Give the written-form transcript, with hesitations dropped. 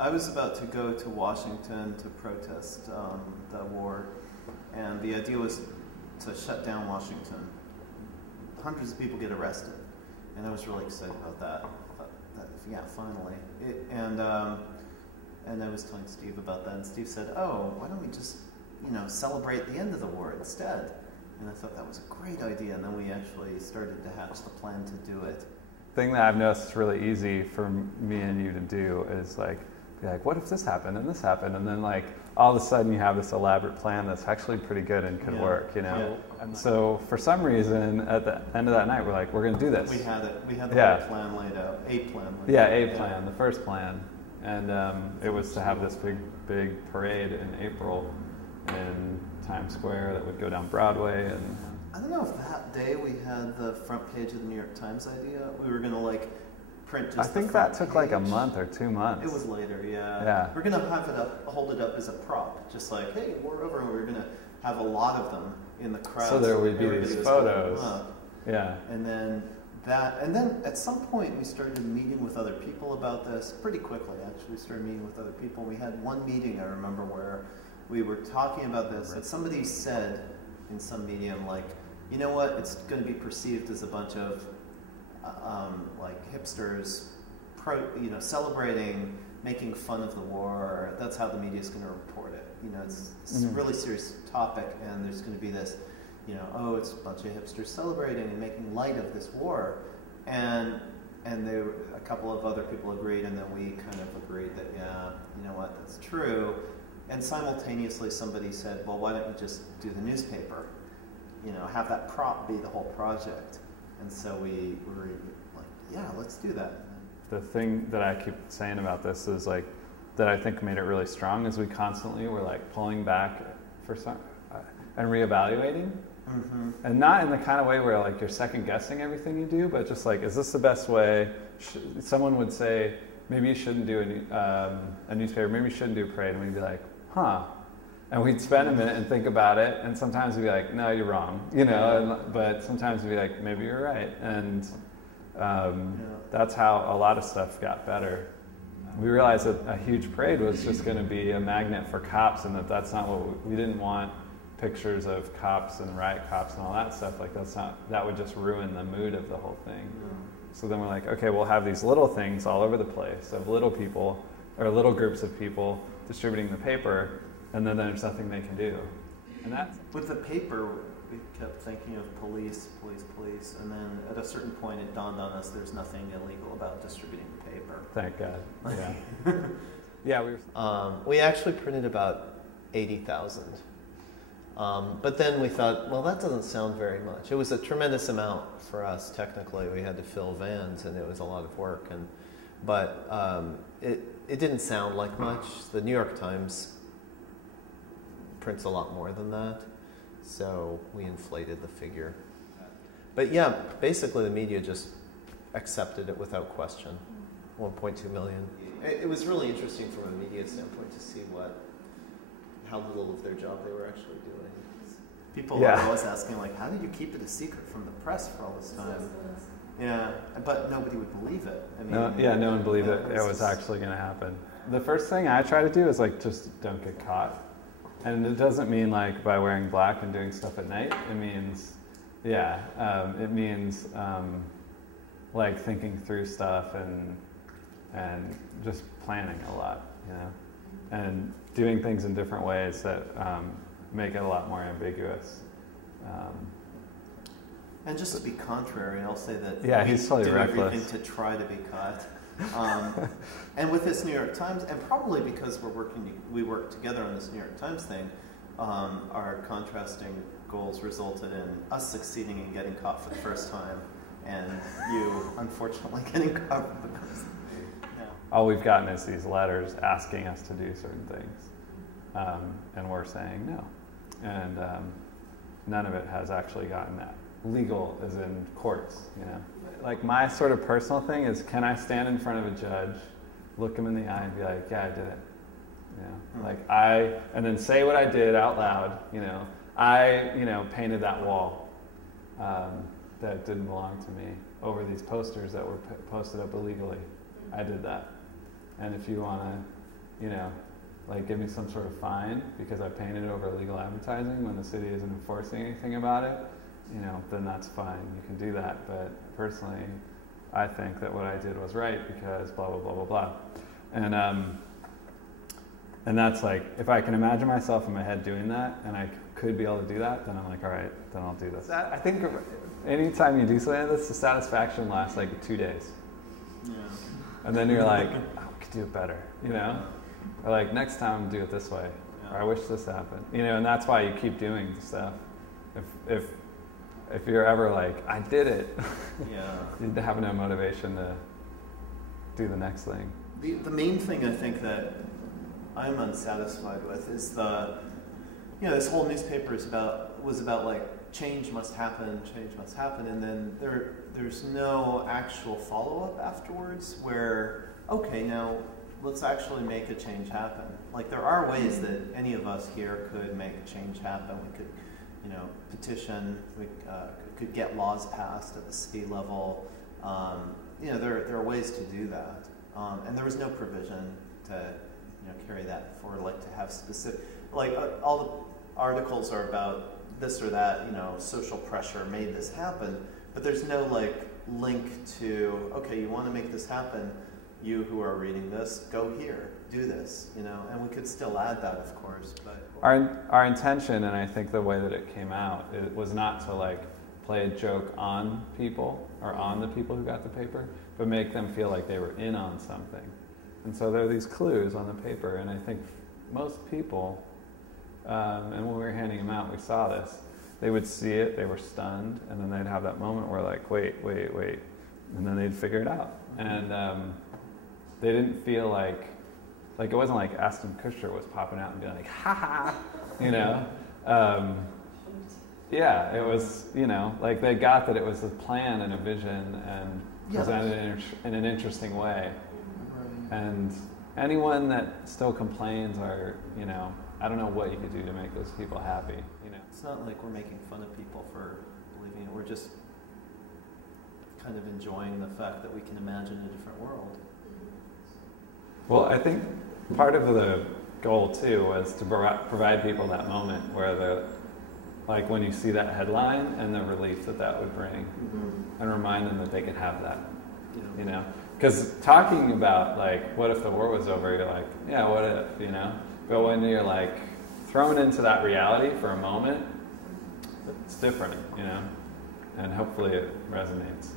I was about to go to Washington to protest the war, and the idea was to shut down Washington. Hundreds of people get arrested, and I was really excited about that. I thought, yeah, finally. And I was telling Steve about that, and Steve said, "Oh, why don't we just, celebrate the end of the war instead?" And I thought that was a great idea, and then we actually started to hatch the plan to do it. The thing that I've noticed is really easy for me and you to do is be like, what if this happened and this happened, and then all of a sudden you have this elaborate plan that's actually pretty good and could work, Yeah. And so for some reason at the end of that night we're like, we're going to do this. We had the whole plan laid out, a plan. Plan, the first plan, and it was to have this big parade in April in Times Square that would go down Broadway. And I don't know if that day we had the front page of the New York Times idea. We were going to print just I think that took a month or 2 months. It was later, yeah. Yeah. We're going to have it hold it up as a prop, just like, hey, war over, and we're going to have a lot of them in the crowd. So there would be these photos. Yeah. And then at some point we started meeting with other people about this pretty quickly. Actually, we started meeting with other people. We had one meeting, I remember, where we were talking about this, and somebody said in some medium, you know what, it's going to be perceived as a bunch of hipsters, celebrating, making fun of the war. That's how the media is going to report it. It's a really serious topic, and there's going to be this, it's a bunch of hipsters celebrating and making light of this war, and a couple of other people agreed, and then we kind of agreed that, yeah, you know what, that's true. And simultaneously somebody said, well, why don't you just do the newspaper? Have that prop be the whole project. And so we were like, yeah, let's do that. The thing that I keep saying about this is that I think made it really strong is we constantly were pulling back for some and reevaluating. Mm-hmm. And not in the kind of way where you're second guessing everything you do, but just is this the best way? Someone would say, maybe you shouldn't do a newspaper, maybe you shouldn't do a parade, and we'd be like, huh. And we'd spend a minute and think about it, and sometimes we'd be like, no, you're wrong, but sometimes we'd be like, maybe you're right. And that's how a lot of stuff got better. We realized that a huge parade was just going to be a magnet for cops, and that's not what we didn't want. Pictures of cops and riot cops and all that stuff, that would just ruin the mood of the whole thing. So then we're like, okay, we'll have these little things all over the place of little people, or little groups of people distributing the paper, and then there's nothing they can do. And that's with the paper, we kept thinking of police, and then at a certain point it dawned on us there's nothing illegal about distributing the paper. Thank God. Yeah. Yeah, we actually printed about 80,000. But then we thought, well, that doesn't sound very much. It was a tremendous amount for us. Technically, we had to fill vans, and it was a lot of work. But it didn't sound like much. The New York Times prints a lot more than that, so we inflated the figure. But yeah, basically the media just accepted it without question. 1.2 million. It was really interesting from a media standpoint to see how little of their job they were actually doing. People are always asking, how did you keep it a secret from the press for all this time? Yeah, but nobody would believe it. No one believed it was actually going to happen. The first thing I try to do is just don't get caught. And it doesn't mean by wearing black and doing stuff at night. It means, it means thinking through stuff and just planning a lot, and doing things in different ways that make it a lot more ambiguous. And just to be contrary, I'll say that he's totally reckless. Everything to try to be caught. And with this New York Times, and probably because we work together on this New York Times thing, our contrasting goals resulted in us succeeding in getting caught for the first time, and you, unfortunately, getting caught for the first time. All we've gotten is these letters asking us to do certain things, and we're saying no. And none of it has actually gotten that legal, as in courts, my sort of personal thing is, can I stand in front of a judge, look him in the eye and be like, yeah, I did it. And then say what I did out loud, I painted that wall that didn't belong to me over these posters that were posted up illegally. I did that. And if you want to you know, like give me some sort of fine because I painted over illegal advertising when the city isn't enforcing anything about it, you know, then that's fine. You can do that. But personally, I think that what I did was right because blah, blah, blah, blah, blah. And that's like, if I can imagine myself in my head doing that and I could be able to do that, then I'm like, all right, then I'll do this. I think anytime you do something like this, the satisfaction lasts like 2 days. Yeah. And then you're like, oh, I could do it better, you know? Or like, next time do it this way. Yeah. Or I wish this happened. You know, and that's why you keep doing stuff. If you're ever like, I did it, yeah. you have no motivation to do the next thing. The main thing I think that I'm unsatisfied with is this whole newspaper was about like change must happen, and then there's no actual follow-up afterwards where, okay, now let's actually make a change happen. Like there are ways that any of us here could make a change happen. We could, you know, petition, we could get laws passed at the city level. You know, there are ways to do that. And there was no provision to, you know, carry that forward, like to have specific, like all the articles are about this or that, you know, social pressure made this happen, but there's no like link to, okay, you want to make this happen, you who are reading this, go here, do this, you know, and we could still add that, of course, but. Our intention, and I think the way that it came out, it was not to like play a joke on people or on the people who got the paper, but make them feel like they were in on something. And so there are these clues on the paper, and I think most people, and when we were handing them out, we saw this. They would see it, they were stunned, and then they'd have that moment where like, wait, and then they'd figure it out. And they didn't feel like it wasn't like Ashton Kutcher was popping out and being like, ha ha, you know? Yeah, it was, you know, like they got that it was a plan and a vision and presented in an interesting way. And anyone that still complains or, you know, I don't know what you could do to make those people happy, you know. It's not like we're making fun of people for believing it. We're just kind of enjoying the fact that we can imagine a different world. Well, I think part of the goal, too, was to provide people that moment where they're, like when you see that headline and the relief that would bring, and remind them that they could have that, you know? Because talking about, like, what if the war was over, you're like, yeah, what if, you know? But when you're, like, thrown into that reality for a moment, it's different, you know? And hopefully it resonates.